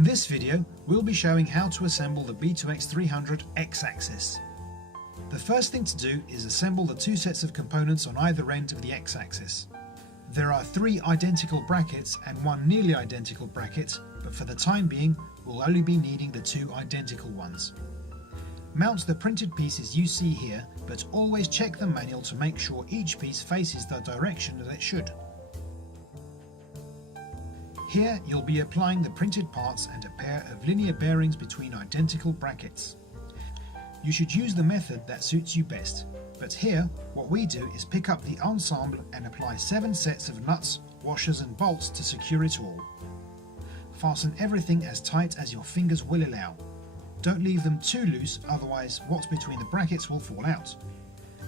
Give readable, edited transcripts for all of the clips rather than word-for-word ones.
In this video, we'll be showing how to assemble the B2X300 X-axis. The first thing to do is assemble the two sets of components on either end of the X-axis. There are three identical brackets and one nearly identical bracket, but for the time being, we'll only be needing the two identical ones. Mount the printed pieces you see here, but always check the manual to make sure each piece faces the direction that it should. Here you'll be applying the printed parts and a pair of linear bearings between identical brackets. You should use the method that suits you best, but here what we do is pick up the ensemble and apply 7 sets of nuts, washers and bolts to secure it all. Fasten everything as tight as your fingers will allow. Don't leave them too loose, otherwise what's between the brackets will fall out.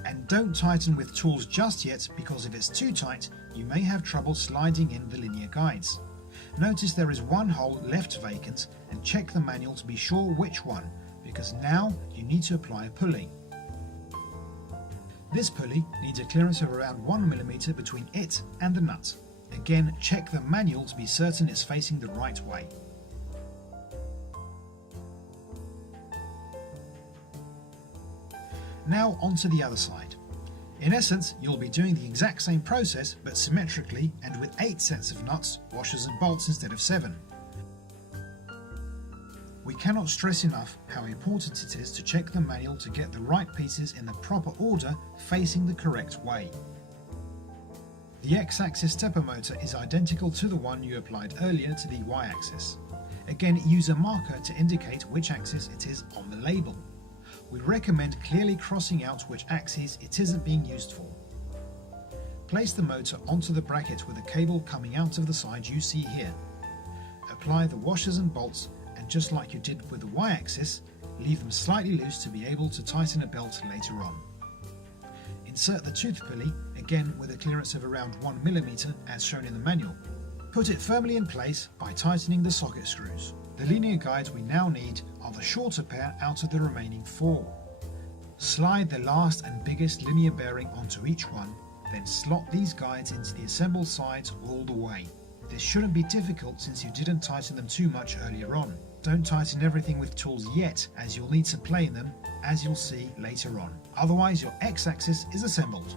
And don't tighten with tools just yet, because if it's too tight you may have trouble sliding in the linear guides. Notice there is one hole left vacant and check the manual to be sure which one, because now you need to apply a pulley. This pulley needs a clearance of around 1mm between it and the nut. Again, check the manual to be certain it's facing the right way. Now onto the other side. In essence, you'll be doing the exact same process but symmetrically and with 8 sets of nuts, washers and bolts instead of 7. We cannot stress enough how important it is to check the manual to get the right pieces in the proper order facing the correct way. The X-axis stepper motor is identical to the one you applied earlier to the Y-axis. Again, use a marker to indicate which axis it is on the label. We recommend clearly crossing out which axis it isn't being used for. Place the motor onto the bracket with a cable coming out of the side you see here. Apply the washers and bolts, and just like you did with the Y-axis, leave them slightly loose to be able to tighten a belt later on. Insert the tooth pulley, again with a clearance of around 1mm as shown in the manual. Put it firmly in place by tightening the socket screws. The linear guides we now need are the shorter pair out of the remaining 4. Slide the last and biggest linear bearing onto each one, then slot these guides into the assembled sides all the way. This shouldn't be difficult since you didn't tighten them too much earlier on. Don't tighten everything with tools yet, as you'll need to plane them, as you'll see later on. Otherwise your X-axis is assembled.